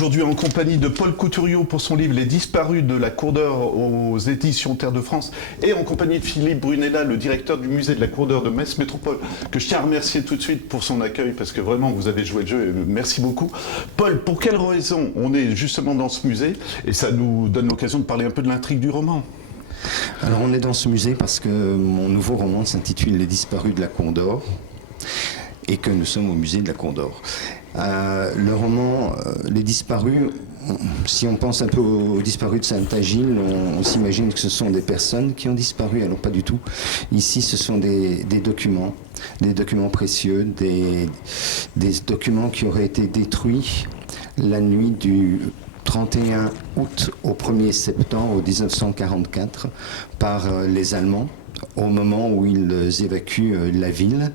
Aujourd'hui en compagnie de Paul Couturiot pour son livre Les disparus de la Cour d'Or aux éditions Terre de France et en compagnie de Philippe Brunella, le directeur du musée de la Cour d'Or de Metz Métropole, que je tiens à remercier tout de suite pour son accueil parce que vraiment vous avez joué le jeu et merci beaucoup. Paul, pour quelle raison on est justement dans ce musée et ça nous donne l'occasion de parler un peu de l'intrigue du roman? Alors on est dans ce musée parce que mon nouveau roman s'intitule Les disparus de la Cour d'Or et que nous sommes au musée de la Cour d'Or. Le roman Les disparus, si on pense un peu aux disparus de Saint-Agile, on s'imagine que ce sont des personnes qui ont disparu, alors pas du tout. Ici ce sont des documents précieux, des documents qui auraient été détruits la nuit du 31 août au 1er septembre 1944 par les Allemands au moment où ils évacuent la ville,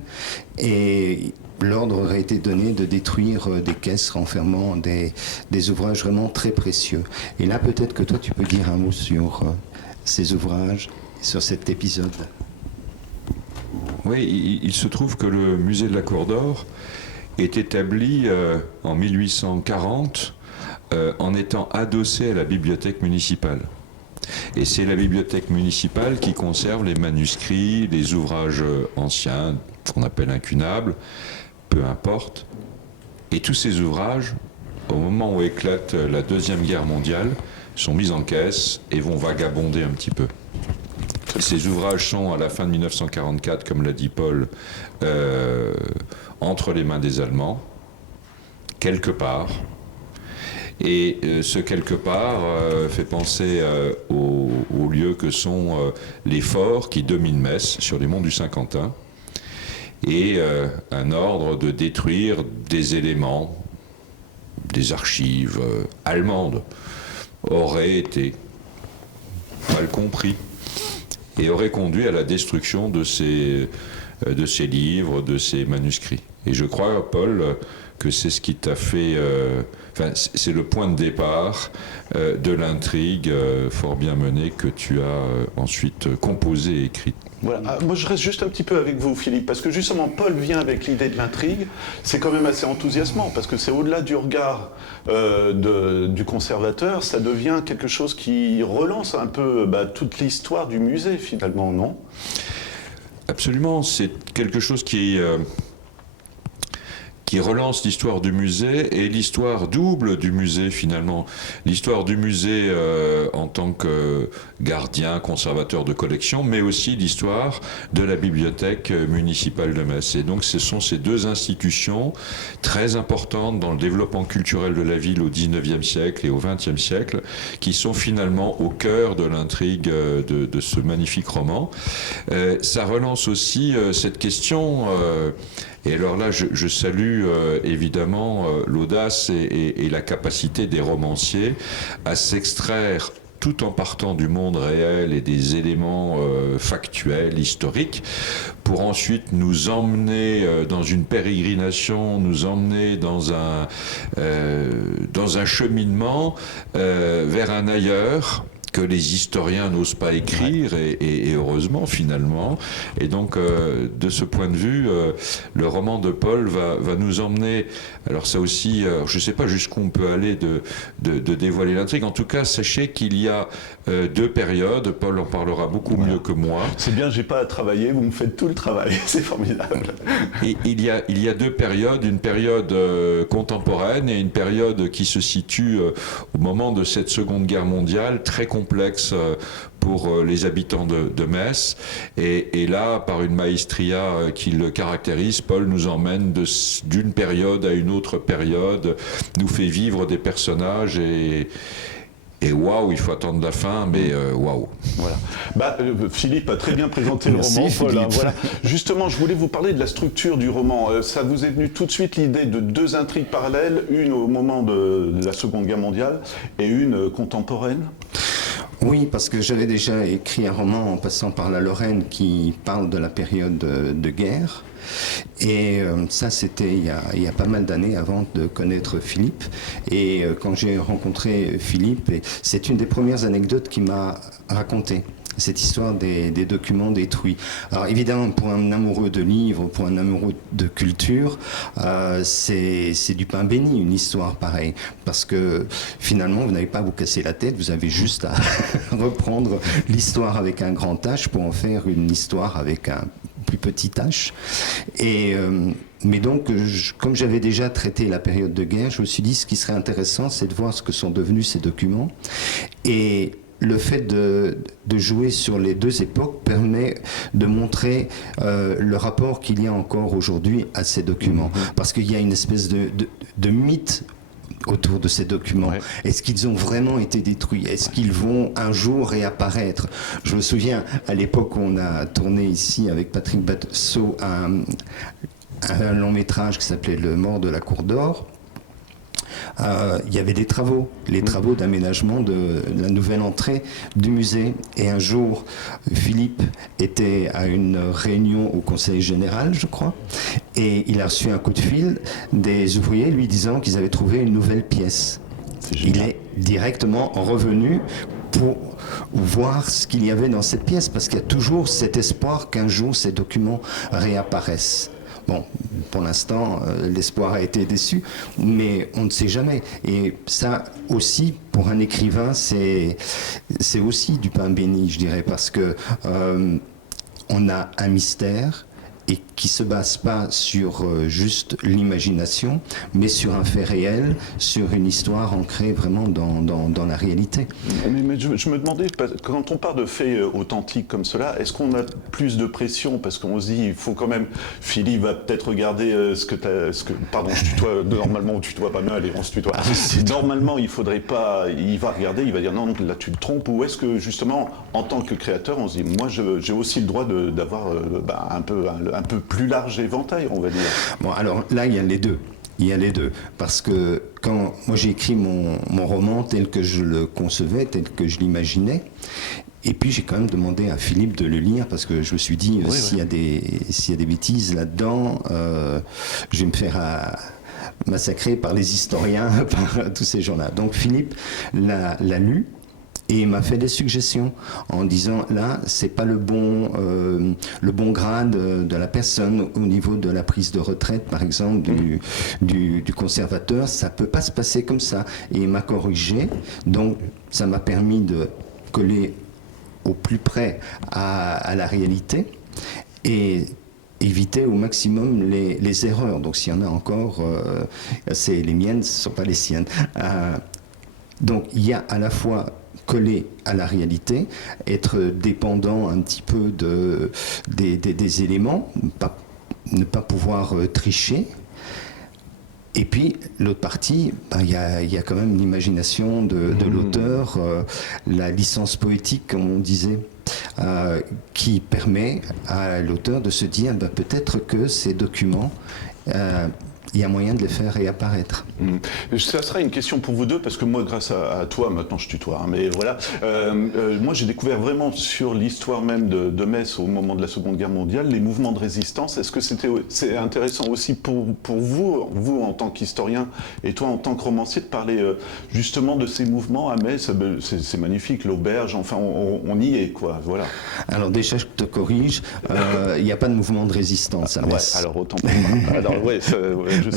et l'ordre aurait été donné de détruire des caisses renfermant des ouvrages vraiment très précieux. Et là peut-être que toi tu peux dire un mot sur ces ouvrages, sur cet épisode. Oui, il se trouve que le musée de la Cour d'Or est établi en 1840 en étant adossé à la bibliothèque municipale. Et c'est la bibliothèque municipale qui conserve les manuscrits, les ouvrages anciens, qu'on appelle incunables, peu importe. Et tous ces ouvrages, au moment où éclate la Deuxième Guerre mondiale, sont mis en caisse et vont vagabonder un petit peu. Ces ouvrages sont, à la fin de 1944, comme l'a dit Paul, entre les mains des Allemands, quelque part. Et ce quelque part fait penser aux lieux que sont les forts qui dominent Metz sur les monts du Saint-Quentin, et un ordre de détruire des éléments, des archives allemandes aurait été mal compris et aurait conduit à la destruction de ces livres, de ces manuscrits. Et je crois, Paul, que c'est ce qui t'a fait... c'est le point de départ de l'intrigue fort bien menée que tu as ensuite composée et écrite. Voilà. Moi je reste juste un petit peu avec vous Philippe, parce que justement Paul vient avec l'idée de l'intrigue, c'est quand même assez enthousiasmant, parce que c'est au-delà du regard du conservateur, ça devient quelque chose qui relance un peu toute l'histoire du musée finalement, non? Absolument, c'est quelque chose qui relance l'histoire du musée et l'histoire double du musée finalement. L'histoire du musée en tant que gardien, conservateur de collection, mais aussi l'histoire de la bibliothèque municipale de Metz. Et donc ce sont ces deux institutions très importantes dans le développement culturel de la ville au XIXe siècle et au XXe siècle qui sont finalement au cœur de l'intrigue de ce magnifique roman. Ça relance aussi cette question... Et alors là, je salue évidemment l'audace et la capacité des romanciers à s'extraire, tout en partant du monde réel et des éléments factuels, historiques, pour ensuite nous emmener dans une pérégrination, nous emmener dans un cheminement vers un ailleurs, que les historiens n'osent pas écrire, et heureusement finalement. Et donc de ce point de vue, le roman de Paul va nous emmener, alors ça aussi, je ne sais pas jusqu'où on peut aller de dévoiler l'intrigue, en tout cas sachez qu'il y a deux périodes, Paul en parlera beaucoup mieux que moi. C'est bien, j'ai pas à travailler, vous me faites tout le travail, c'est formidable. Et il y a deux périodes, une période contemporaine et une période qui se situe au moment de cette Seconde Guerre mondiale, très complexe pour les habitants de Metz. Et là, par une maestria qui le caractérise, Paul nous emmène d'une période à une autre période, nous fait vivre des personnages et waouh, il faut attendre la fin, mais waouh. Voilà. Philippe a très bien présenté le Merci, roman. Philippe. Voilà. Justement, je voulais vous parler de la structure du roman. Ça vous est venu tout de suite l'idée de deux intrigues parallèles, une au moment de la Seconde Guerre mondiale et une contemporaine? Oui, parce que j'avais déjà écrit un roman en passant par la Lorraine qui parle de la période de guerre. Et ça, c'était il y a pas mal d'années avant de connaître Philippe. Et quand j'ai rencontré Philippe, c'est une des premières anecdotes qu'il m'a racontées. cette histoire des documents détruits. Alors évidemment, pour un amoureux de livres, pour un amoureux de culture, c'est du pain béni, une histoire pareille. Parce que finalement, vous n'avez pas à vous casser la tête, vous avez juste à reprendre l'histoire avec un grand H pour en faire une histoire avec un plus petit H. Mais donc, comme j'avais déjà traité la période de guerre, je me suis dit, ce qui serait intéressant, c'est de voir ce que sont devenus ces documents. Et le fait de jouer sur les deux époques permet de montrer le rapport qu'il y a encore aujourd'hui à ces documents. Parce qu'il y a une espèce de mythe autour de ces documents. Ouais. Est-ce qu'ils ont vraiment été détruits? Est-ce qu'ils vont un jour réapparaître? Je me souviens, à l'époque où on a tourné ici avec Patrick Bateau un long métrage qui s'appelait Le Mort de la Cour d'Or. Il y avait des travaux, les travaux d'aménagement de la nouvelle entrée du musée. Et un jour, Philippe était à une réunion au Conseil général, je crois, et il a reçu un coup de fil des ouvriers lui disant qu'ils avaient trouvé une nouvelle pièce. Il est directement revenu pour voir ce qu'il y avait dans cette pièce, parce qu'il y a toujours cet espoir qu'un jour ces documents réapparaissent. Bon, pour l'instant, l'espoir a été déçu, mais on ne sait jamais. Et ça aussi, pour un écrivain, c'est aussi du pain béni, je dirais, parce que on a un mystère et qui se base pas sur juste l'imagination, mais sur un fait réel, sur une histoire ancrée vraiment dans la réalité. Mais je me demandais, quand on parle de faits authentiques comme cela, est-ce qu'on a plus de pression? Parce qu'on se dit, il faut quand même, Philippe va peut-être regarder pardon, je tutoie, normalement on tutoie pas, mais allez, on se tutoie. Normalement, il faudrait pas, il va regarder, il va dire non, là tu te trompes, ou est-ce que justement, en tant que créateur, on se dit, moi j'ai aussi le droit d'avoir un peu plus large éventail, on va dire. Bon, alors là, il y a les deux. Il y a les deux. Parce que quand moi j'ai écrit mon roman tel que je le concevais, tel que je l'imaginais, et puis j'ai quand même demandé à Philippe de le lire, parce que je me suis dit, s'il y a des bêtises là-dedans, je vais me faire massacrer par les historiens, par tous ces gens-là. Donc Philippe l'a lu. Et il m'a fait des suggestions en disant, là, c'est pas le bon grade de la personne au niveau de la prise de retraite, par exemple, du conservateur. Ça peut pas se passer comme ça. Et il m'a corrigé. Donc, ça m'a permis de coller au plus près à la réalité et éviter au maximum les erreurs. Donc, s'il y en a encore, c'est les miennes, ce ne sont pas les siennes. Donc, il y a à la fois coller à la réalité, être dépendant un petit peu des éléments, ne pas pouvoir tricher. Et puis, l'autre partie, il y a quand même l'imagination de l'auteur, la licence poétique, comme on disait, qui permet à l'auteur de se dire peut-être que ces documents, il y a moyen de les faire réapparaître. Ça sera une question pour vous deux, parce que moi, grâce à toi, maintenant je tutoie, hein, mais voilà, moi j'ai découvert vraiment sur l'histoire même de Metz au moment de la Seconde Guerre mondiale, les mouvements de résistance. Est-ce que c'est intéressant aussi pour vous en tant qu'historien et toi en tant que romancier, de parler justement de ces mouvements à Metz? C'est magnifique, l'auberge, enfin on y est, quoi, voilà. Alors déjà, je te corrige, il n'y a pas de mouvement de résistance à Metz. Ouais, alors autant pour moi. Alors ouais,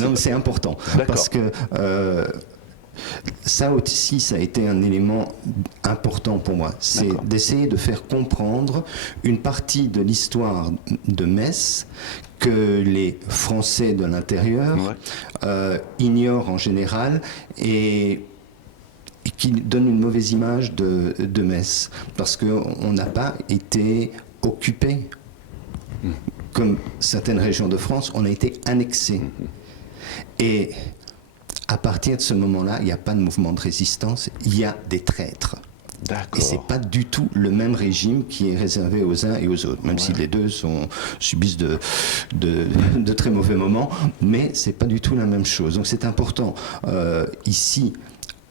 non, c'est important, parce que ça aussi, ça a été un élément important pour moi. C'est d'essayer de faire comprendre une partie de l'histoire de Metz que les Français de l'intérieur ignorent en général et qui donne une mauvaise image de Metz, parce qu'on n'a pas été occupé. Comme certaines régions de France, on a été annexés. Et à partir de ce moment-là, il n'y a pas de mouvement de résistance, il y a des traîtres. Et c'est pas du tout le même régime qui est réservé aux uns et aux autres, même si les deux subissent de très mauvais moments, mais c'est pas du tout la même chose. Donc c'est important ici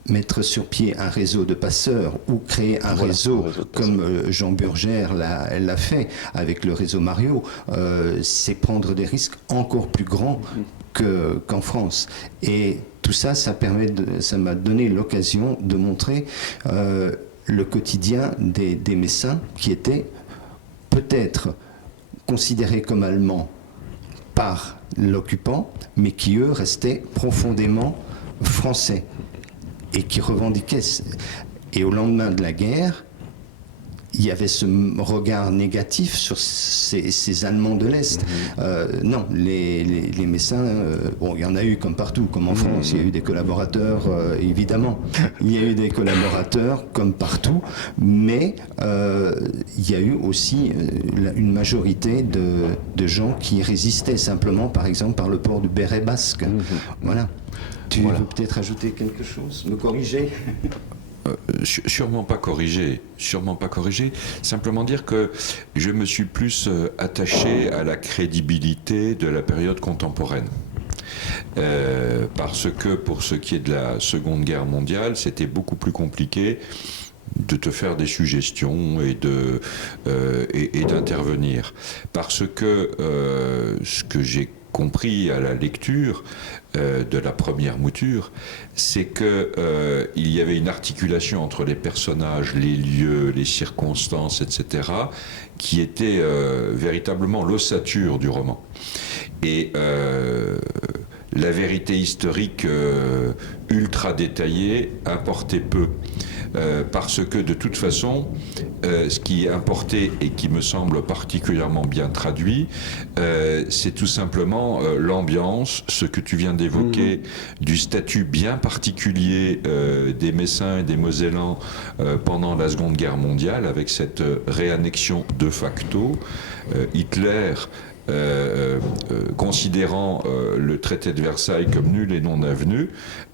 mettre sur pied un réseau de passeurs ou créer un réseau comme Jean Burgère l'a fait avec le réseau Mario, c'est prendre des risques encore plus grands qu'en France. Et tout ça, ça m'a donné l'occasion de montrer le quotidien des Messins qui étaient peut-être considérés comme allemands par l'occupant, mais qui eux restaient profondément français et qui revendiquaient. Et au lendemain de la guerre, il y avait ce regard négatif sur ces Allemands de l'Est. Non, les Messins, bon, il y en a eu comme partout, comme en France, il y a eu des collaborateurs, évidemment. Il y a eu des collaborateurs comme partout, mais il y a eu aussi une majorité de gens qui résistaient simplement, par exemple, par le port du béret basque. Voilà. Tu veux peut-être ajouter quelque chose, me corriger? Sûrement pas corrigé, simplement dire que je me suis plus attaché à la crédibilité de la période contemporaine. Parce que pour ce qui est de la Seconde Guerre mondiale, c'était beaucoup plus compliqué de te faire des suggestions et d'intervenir. Parce que ce que j'ai compris à la lecture de la première mouture, c'est que il y avait une articulation entre les personnages, les lieux, les circonstances, etc., qui était véritablement l'ossature du roman. Et la vérité historique ultra détaillée importait peu. Parce que de toute façon, ce qui est importé et qui me semble particulièrement bien traduit, c'est tout simplement l'ambiance, ce que tu viens d'évoquer, du statut bien particulier des Messins et des Mosellans pendant la Seconde Guerre mondiale, avec cette réannexion de facto. Hitler considérant le traité de Versailles comme nul et non avenu,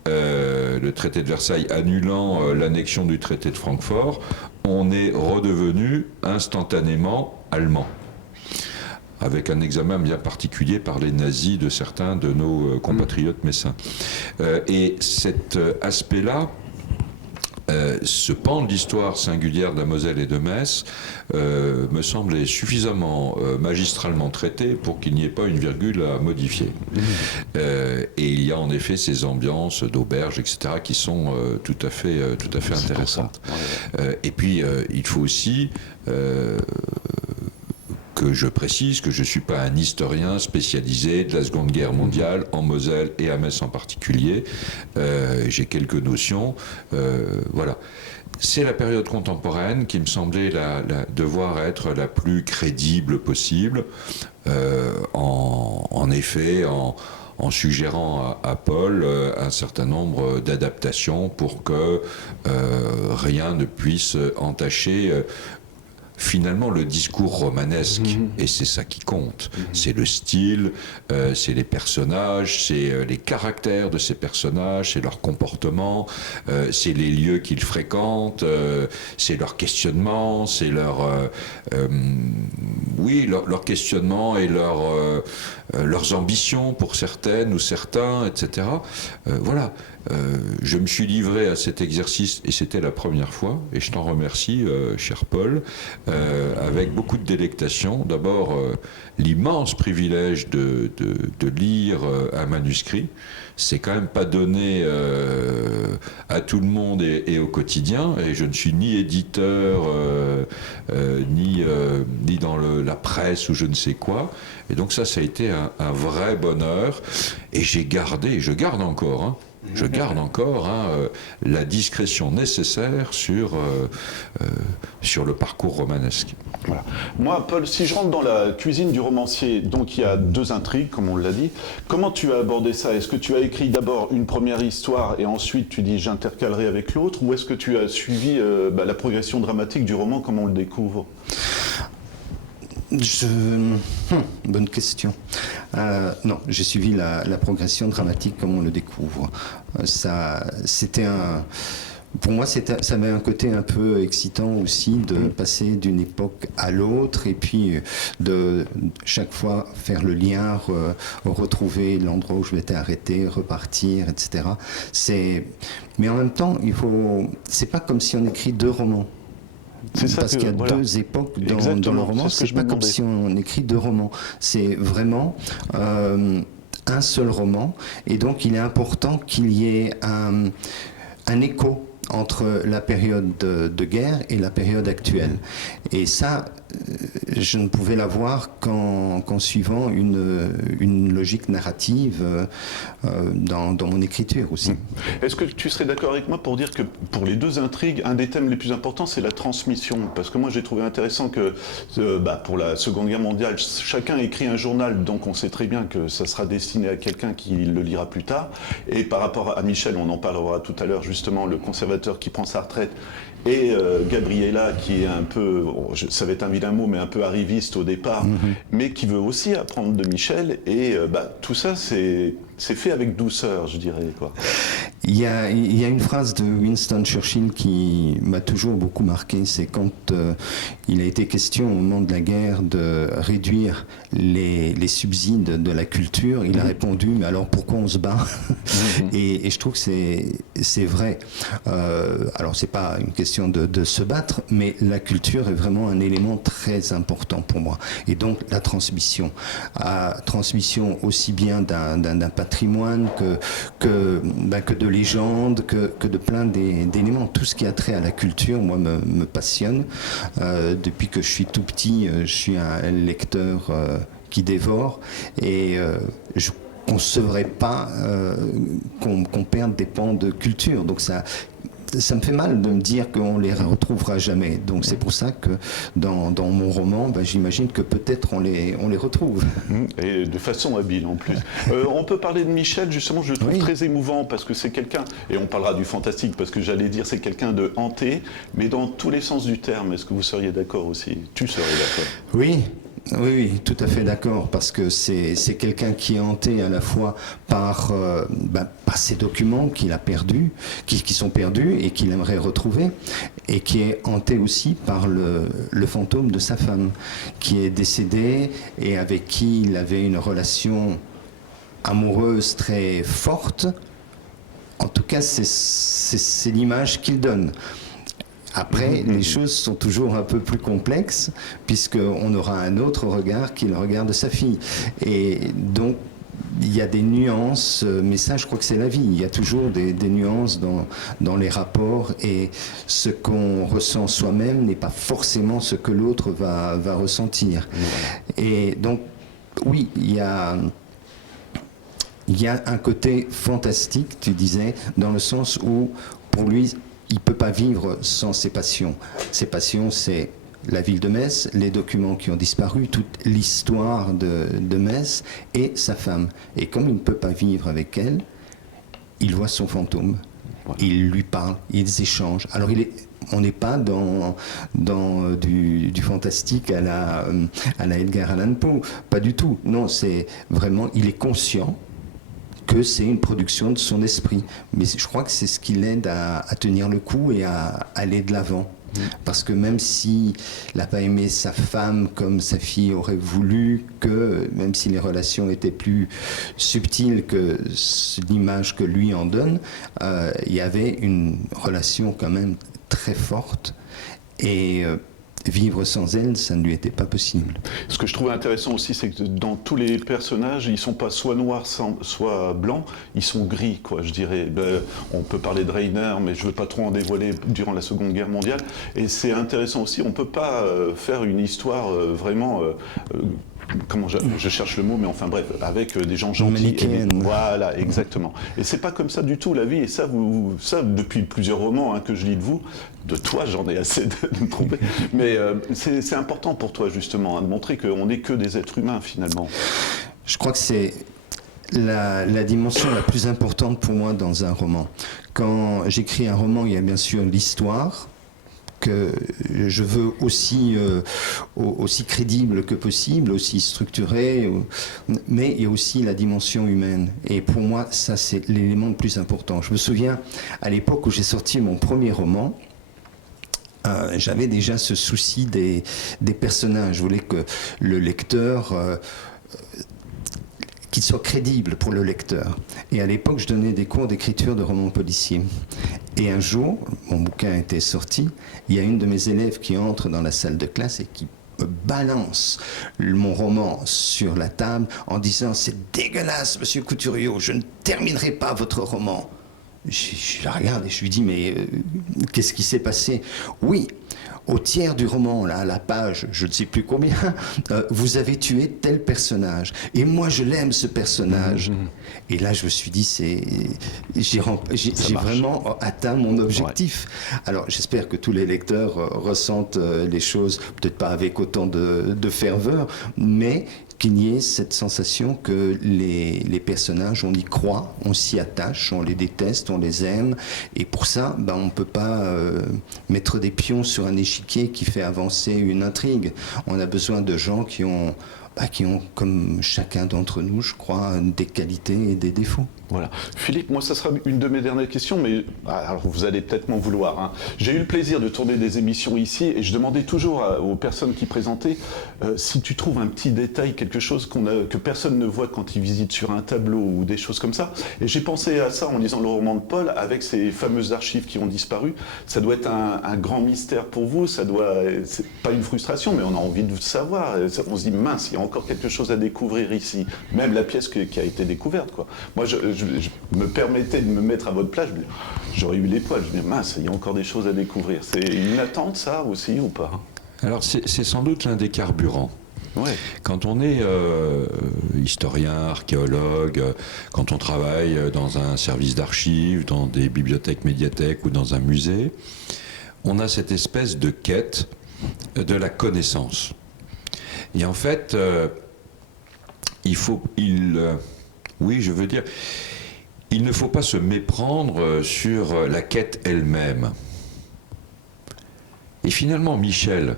le traité de Versailles annulant l'annexion du traité de Francfort, on est redevenu instantanément allemand, avec un examen bien particulier par les nazis de certains de nos compatriotes messins. Et cet aspect-là, ce pan de l'histoire singulière de la Moselle et de Metz me semblait suffisamment magistralement traité pour qu'il n'y ait pas une virgule à modifier. Et il y a en effet ces ambiances d'auberges, etc., qui sont tout à fait intéressantes. Et puis, il faut aussi que je précise que je ne suis pas un historien spécialisé de la Seconde Guerre mondiale en Moselle et à Metz en particulier. J'ai quelques notions. Voilà. C'est la période contemporaine qui me semblait devoir être la plus crédible possible. En effet, en suggérant à Paul un certain nombre d'adaptations pour que rien ne puisse entacher finalement le discours romanesque, et c'est ça qui compte. C'est le style, c'est les personnages, c'est les caractères de ces personnages, c'est leur comportement, c'est les lieux qu'ils fréquentent, c'est leur questionnement, c'est leur questionnement et leurs ambitions pour certaines ou certains, etc. Voilà. Je me suis livré à cet exercice et c'était la première fois, et je t'en remercie, cher Paul, avec beaucoup de délectation. D'abord, l'immense privilège de lire un manuscrit. C'est quand même pas donné à tout le monde et au quotidien, et je ne suis ni éditeur ni dans la presse ou je ne sais quoi, et donc ça a été un vrai bonheur, et j'ai gardé, et je garde encore la discrétion nécessaire sur le parcours romanesque. Voilà. Moi, Paul, si je rentre dans la cuisine du romancier, donc il y a deux intrigues, comme on l'a dit, comment tu as abordé ça? Est-ce que tu as écrit d'abord une première histoire et ensuite tu dis j'intercalerai avec l'autre, ou est-ce que tu as suivi la progression dramatique du roman comme on le découvre? Bonne question. Non, j'ai suivi la progression dramatique comme on le découvre. Pour moi, ça avait un côté un peu excitant aussi de passer d'une époque à l'autre et puis de chaque fois faire le lien, retrouver l'endroit où je m'étais arrêté, repartir, etc. Mais en même temps, c'est pas comme si on écrit deux romans. Parce qu'il y a deux époques dans le roman, c'est pas comme si on écrit deux romans. C'est vraiment un seul roman, et donc il est important qu'il y ait un écho entre la période de guerre et la période actuelle. Et ça, je ne pouvais l'avoir qu'en suivant une logique narrative dans mon écriture aussi. Est-ce que tu serais d'accord avec moi pour dire que pour les deux intrigues, un des thèmes les plus importants, c'est la transmission? Parce que moi, j'ai trouvé intéressant que pour la Seconde Guerre mondiale, chacun écrit un journal, donc on sait très bien que ça sera destiné à quelqu'un qui le lira plus tard. Et par rapport à Michel, on en parlera tout à l'heure, justement, le conservateur qui prend sa retraite, et Gabriella qui est un peu, ça va être un vilain mot, mais un peu arriviste au départ, mais qui veut aussi apprendre de Michel, et tout ça c'est fait avec douceur, je dirais, quoi. Il y a une phrase de Winston Churchill qui m'a toujours beaucoup marqué, c'est quand il a été question au moment de la guerre de réduire les subsides de la culture, il a répondu, mais alors pourquoi on se bat? Et je trouve que c'est vrai. Alors c'est pas une question de se battre, mais la culture est vraiment un élément très important pour moi. Et donc la transmission aussi bien d'un patrimoine que de légendes, que de plein d'éléments. Tout ce qui a trait à la culture, moi, me passionne. Depuis que je suis tout petit, je suis un lecteur qui dévore, et je ne concevrais pas qu'on perde des pans de culture. Donc ça me fait mal de me dire qu'on les retrouvera jamais. Donc c'est pour ça que dans mon roman, j'imagine que peut-être on les retrouve. Et de façon habile en plus. On peut parler de Michel, justement, je le trouve très émouvant, parce que c'est quelqu'un, et on parlera du fantastique, parce que j'allais dire c'est quelqu'un de hanté, mais dans tous les sens du terme. Est-ce que vous seriez d'accord aussi? Tu serais d'accord? Oui. Oui, tout à fait d'accord, parce que c'est quelqu'un qui est hanté à la fois par ces documents qu'il a perdus, qui sont perdus et qu'il aimerait retrouver, et qui est hanté aussi par le fantôme de sa femme, qui est décédée et avec qui il avait une relation amoureuse très forte. En tout cas, c'est l'image qu'il donne. Après, les choses sont toujours un peu plus complexes, puisqu'on aura un autre regard qui est le regard de sa fille. Et donc, il y a des nuances, mais ça, je crois que c'est la vie. Il y a toujours des nuances dans les rapports, et ce qu'on ressent soi-même n'est pas forcément ce que l'autre va ressentir. Et donc, oui, il y a un côté fantastique, tu disais, dans le sens où, pour lui, il ne peut pas vivre sans ses passions. Ses passions, c'est la ville de Metz, les documents qui ont disparu, toute l'histoire de Metz et sa femme. Et comme il ne peut pas vivre avec elle, il voit son fantôme. Il lui parle, ils échangent. Alors on n'est pas dans du fantastique à la Edgar Allan Poe, pas du tout. Non, c'est vraiment, il est conscient que c'est une production de son esprit. Mais je crois que c'est ce qui l'aide à tenir le coup et à aller de l'avant. Parce que même s'il n'a pas aimé sa femme comme sa fille aurait voulu, même si les relations étaient plus subtiles que l'image que lui en donne, il y avait une relation quand même très forte. Et vivre sans elle, ça ne lui était pas possible. Ce que je trouve intéressant aussi, c'est que dans tous les personnages, ils ne sont pas soit noirs, soit blancs, ils sont gris, quoi, je dirais. On peut parler de Rainer, mais je ne veux pas trop en dévoiler durant la Seconde Guerre mondiale. Et c'est intéressant aussi, on ne peut pas faire une histoire vraiment... comment je cherche le mot, mais enfin bref, avec des gens gentils. Voilà, exactement. Et c'est pas comme ça du tout la vie. Et ça, ça depuis plusieurs romans que je lis de toi, j'en ai assez de me tromper. Mais c'est important pour toi justement de montrer qu'on n'est que des êtres humains finalement. Je crois que c'est la dimension la plus importante pour moi dans un roman. Quand j'écris un roman, il y a bien sûr l'histoire, que je veux aussi crédible que possible, aussi structuré, mais il y a aussi la dimension humaine. Et pour moi, ça, c'est l'élément le plus important. Je me souviens, à l'époque où j'ai sorti mon premier roman, j'avais déjà ce souci des personnages. Je voulais que le lecteur... qu'il soit crédible pour le lecteur. Et à l'époque, je donnais des cours d'écriture de romans policiers. Et un jour, mon bouquin était sorti, il y a une de mes élèves qui entre dans la salle de classe et qui me balance mon roman sur la table en disant « C'est dégueulasse, monsieur Couturiot, je ne terminerai pas votre roman ». Je la regarde et je lui dis, mais qu'est-ce qui s'est passé? Oui, au tiers du roman, là, à la page, je ne sais plus combien, vous avez tué tel personnage. Et moi, je l'aime, ce personnage. Et là, je me suis dit, j'ai vraiment atteint mon objectif. Ouais. Alors, j'espère que tous les lecteurs ressentent les choses, peut-être pas avec autant de ferveur, mais qu'il y ait cette sensation que les personnages, on y croit, on s'y attache, on les déteste, on les aime, et pour ça, on ne peut pas mettre des pions sur un échiquier qui fait avancer une intrigue. On a besoin de gens qui ont, comme chacun d'entre nous, je crois, des qualités et des défauts. Voilà. Philippe, moi, ça sera une de mes dernières questions, mais alors vous allez peut-être m'en vouloir. Hein. J'ai eu le plaisir de tourner des émissions ici, et je demandais toujours aux personnes qui présentaient si tu trouves un petit détail, quelque chose que personne ne voit quand ils visitent sur un tableau ou des choses comme ça. Et j'ai pensé à ça en lisant le roman de Paul, avec ces fameuses archives qui ont disparu. Ça doit être un grand mystère pour vous, c'est pas une frustration, mais on a envie de savoir. On se dit, mince, il y a encore quelque chose à découvrir ici. Même la pièce qui a été découverte, quoi. Moi, je me permettais de me mettre à votre place, j'aurais eu les poils, je me disais, mince, il y a encore des choses à découvrir. C'est une attente, ça, aussi, ou pas? Alors, c'est sans doute l'un des carburants. Ouais. Quand on est historien, archéologue, quand on travaille dans un service d'archives, dans des bibliothèques, médiathèques ou dans un musée, on a cette espèce de quête de la connaissance. Et en fait, il ne faut pas se méprendre sur la quête elle-même. Et finalement, Michel,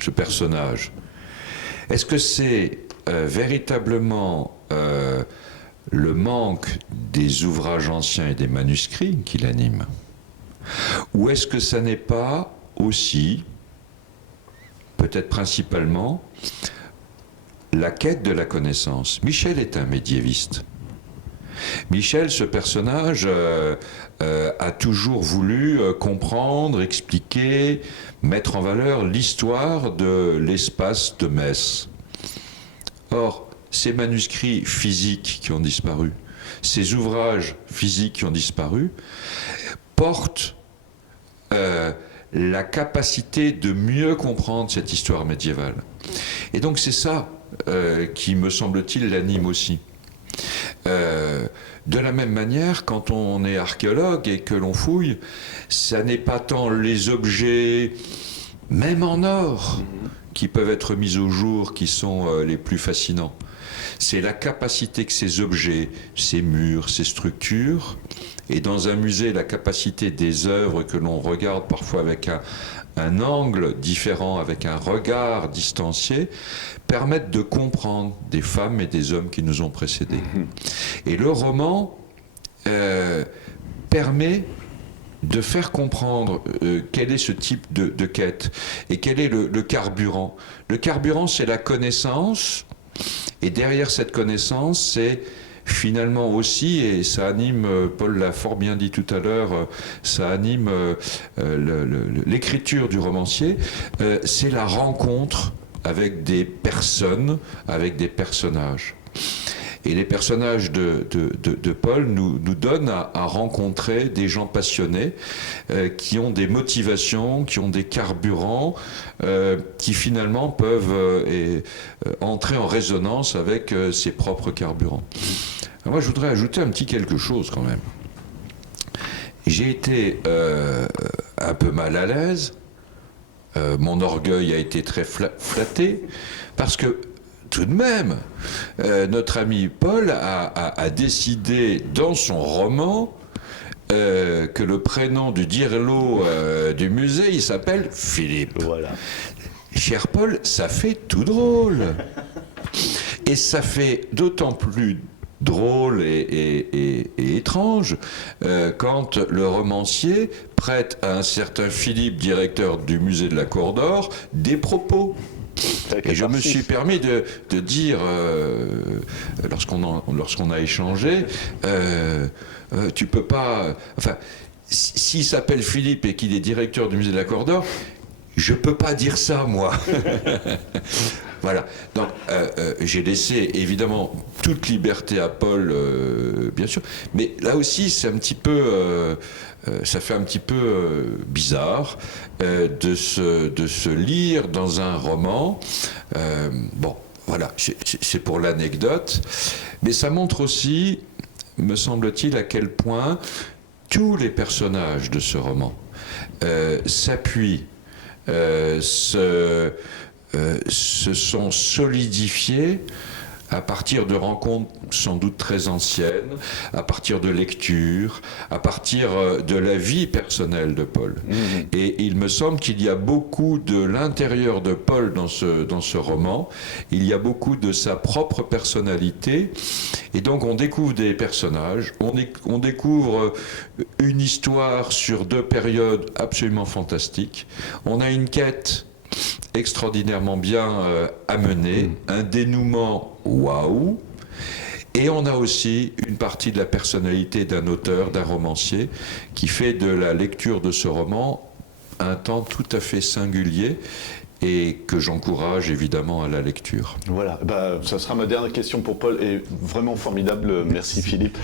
ce personnage, est-ce que c'est véritablement le manque des ouvrages anciens et des manuscrits qui l'anime? Ou est-ce que ça n'est pas aussi, peut-être principalement, la quête de la connaissance? Michel est un médiéviste. Michel, ce personnage, a toujours voulu comprendre, expliquer, mettre en valeur l'histoire de l'espace de Metz. Or, ces manuscrits physiques qui ont disparu, ces ouvrages physiques qui ont disparu, portent la capacité de mieux comprendre cette histoire médiévale. Et donc c'est ça qui, me semble-t-il, l'anime aussi. De la même manière, quand on est archéologue et que l'on fouille, ça n'est pas tant les objets, même en or, qui peuvent être mis au jour, qui sont les plus fascinants. C'est la capacité que ces objets, ces murs, ces structures, et dans un musée, la capacité des œuvres que l'on regarde parfois avec un angle différent, avec un regard distancié, permettent de comprendre des femmes et des hommes qui nous ont précédés. Et le roman permet de faire comprendre quel est ce type de quête et quel est le carburant. Le carburant, c'est la connaissance, et derrière cette connaissance, c'est finalement aussi, et ça anime, Paul l'a fort bien dit tout à l'heure, ça anime l'écriture du romancier, c'est la rencontre avec des personnes, avec des personnages. Et les personnages de Paul nous donnent à rencontrer des gens passionnés qui ont des motivations, qui ont des carburants, qui finalement peuvent entrer en résonance avec ses propres carburants. Alors moi, je voudrais ajouter un petit quelque chose quand même. J'ai été un peu mal à l'aise, mon orgueil a été très flatté, parce que tout de même, notre ami Paul a décidé dans son roman que le prénom du dirlo du musée, il s'appelle Philippe. Voilà. Cher Paul, ça fait tout drôle. Et ça fait d'autant plus drôle et étrange quand le romancier prête à un certain Philippe, directeur du musée de la Cour d'Or, des propos. Et je me suis permis de dire, lorsqu'on a échangé, tu peux pas... Enfin, s'il s'appelle Philippe et qu'il est directeur du musée de la Cour d'Or, je peux pas dire ça, moi. Voilà. Donc, j'ai laissé évidemment toute liberté à Paul, bien sûr. Mais là aussi, c'est un petit peu, ça fait un petit peu bizarre de se lire dans un roman. Bon, voilà, c'est pour l'anecdote. Mais ça montre aussi, me semble-t-il, à quel point tous les personnages de ce roman s'appuient, se sont solidifiés à partir de rencontres sans doute très anciennes, à partir de lectures, à partir de la vie personnelle de Paul. Et il me semble qu'il y a beaucoup de l'intérieur de Paul dans ce roman, il y a beaucoup de sa propre personnalité, et donc on découvre des personnages, on découvre une histoire sur 2 périodes absolument fantastiques, on a une quête extraordinairement bien amené, un dénouement waouh, et on a aussi une partie de la personnalité d'un auteur, d'un romancier, qui fait de la lecture de ce roman un temps tout à fait singulier et que j'encourage évidemment à la lecture. Voilà, ça sera ma dernière question pour Paul, et vraiment formidable, merci Philippe.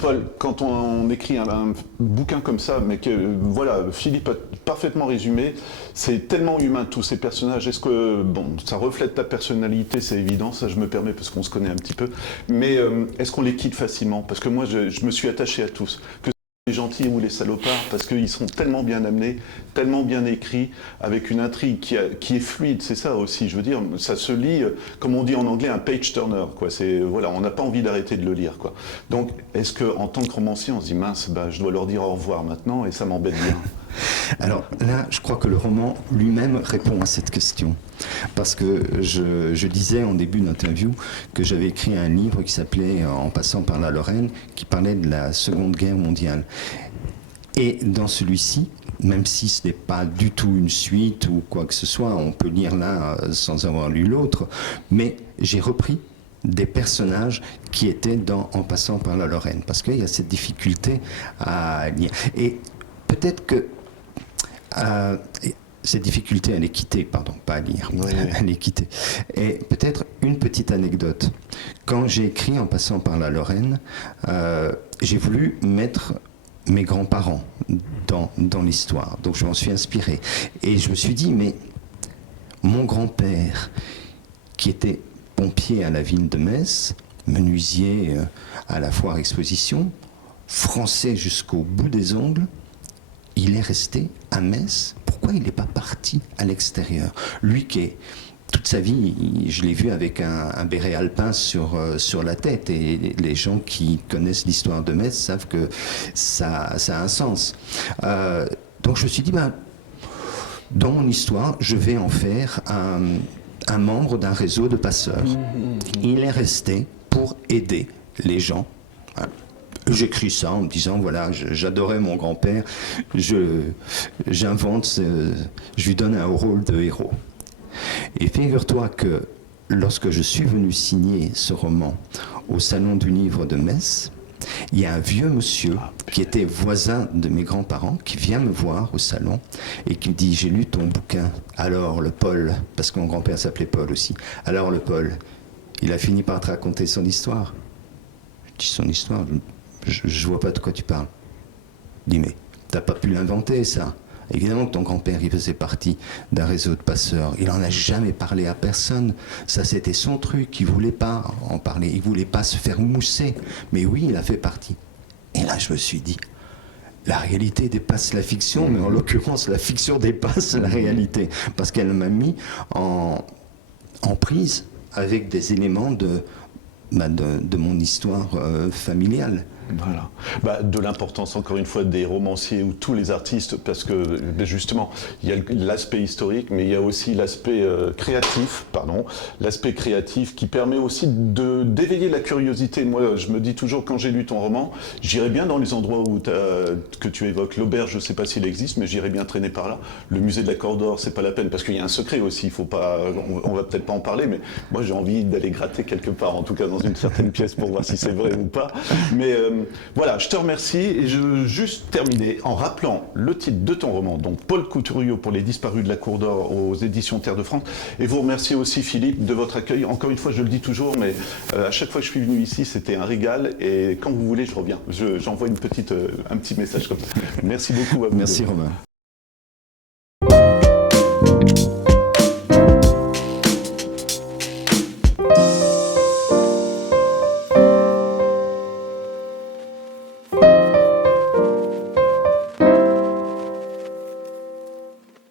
Paul, quand on écrit un bouquin comme ça, mais que voilà, Philippe a parfaitement résumé, c'est tellement humain tous ces personnages, est-ce que, bon, ça reflète ta personnalité, c'est évident, ça je me permets parce qu'on se connaît un petit peu, mais est-ce qu'on les quitte facilement? Parce que moi je me suis attaché à tous, que les gentils ou les salopards, parce qu'ils sont tellement bien amenés, tellement bien écrits, avec une intrigue qui est fluide, c'est ça aussi, je veux dire, ça se lit, comme on dit en anglais, un page turner, quoi. Voilà, on n'a pas envie d'arrêter de le lire, quoi. Donc, est-ce qu'en tant que romancier, on se dit, mince, je dois leur dire au revoir maintenant, et ça m'embête bien? Alors là, je crois que le roman lui-même répond à cette question. Parce que je disais en début d'interview que j'avais écrit un livre qui s'appelait « En passant par la Lorraine », qui parlait de la Seconde Guerre mondiale. Et dans celui-ci, même si ce n'est pas du tout une suite ou quoi que ce soit, on peut lire l'un sans avoir lu l'autre, mais j'ai repris des personnages qui étaient dans « En passant par la Lorraine », parce qu'il y a cette difficulté à lire. Et peut-être que cette difficulté à les quitter, pardon, pas à lire, à les quitter. Et peut-être une petite anecdote. Quand j'ai écrit En passant par la Lorraine, j'ai voulu mettre mes grands-parents dans l'histoire. Donc je m'en suis inspiré. Et je me suis dit, mais mon grand-père, qui était pompier à la ville de Metz, menuisier à la foire exposition, français jusqu'au bout des ongles, il est resté à Metz. Pourquoi il n'est pas parti à l'extérieur? Lui qui est, toute sa vie, je l'ai vu avec un béret alpin sur la tête, et les gens qui connaissent l'histoire de Metz savent que ça a un sens. Donc je me suis dit, dans mon histoire, je vais en faire un membre d'un réseau de passeurs. Il est resté pour aider les gens. J'écris ça en me disant, voilà, j'adorais mon grand-père, j'invente, je lui donne un rôle de héros. Et figure-toi que lorsque je suis venu signer ce roman au Salon du Livre de Metz, il y a un vieux monsieur qui était voisin de mes grands-parents qui vient me voir au salon et qui me dit, j'ai lu ton bouquin, alors le Paul, parce que mon grand-père s'appelait Paul aussi, alors le Paul, il a fini par te raconter son histoire. Je dis, son histoire, je vois pas de quoi tu parles. Il dit, mais t'as pas pu l'inventer, ça. Évidemment que ton grand-père, il faisait partie d'un réseau de passeurs. Il en a jamais parlé à personne. Ça, c'était son truc. Il voulait pas en parler. Il voulait pas se faire mousser. Mais oui, il a fait partie. Et là, je me suis dit, la réalité dépasse la fiction, mais en l'occurrence, la fiction dépasse la réalité. Parce qu'elle m'a mis en prise avec des éléments de mon histoire familiale. Voilà. De l'importance, encore une fois, des romanciers ou tous les artistes, parce que justement, il y a l'aspect historique, mais il y a aussi l'aspect l'aspect créatif qui permet aussi d'éveiller la curiosité. Moi, je me dis toujours, quand j'ai lu ton roman, j'irais bien dans les endroits que tu évoques. L'auberge, je ne sais pas s'il existe, mais j'irais bien traîner par là. Le musée de la Corde d'Or, c'est pas la peine, parce qu'il y a un secret aussi. Faut pas, on va peut-être pas en parler, mais moi, j'ai envie d'aller gratter quelque part, en tout cas dans une certaine pièce, pour voir si c'est vrai ou pas. Mais voilà, je te remercie et je veux juste terminer en rappelant le titre de ton roman, donc Paul Couturiot pour les disparus de la Cour d'Or aux éditions Terre de France. Et vous remercier aussi Philippe de votre accueil. Encore une fois, je le dis toujours, mais à chaque fois que je suis venu ici, c'était un régal. Et quand vous voulez, je reviens. J'envoie un petit message comme ça. Merci beaucoup à vous. Merci Romain.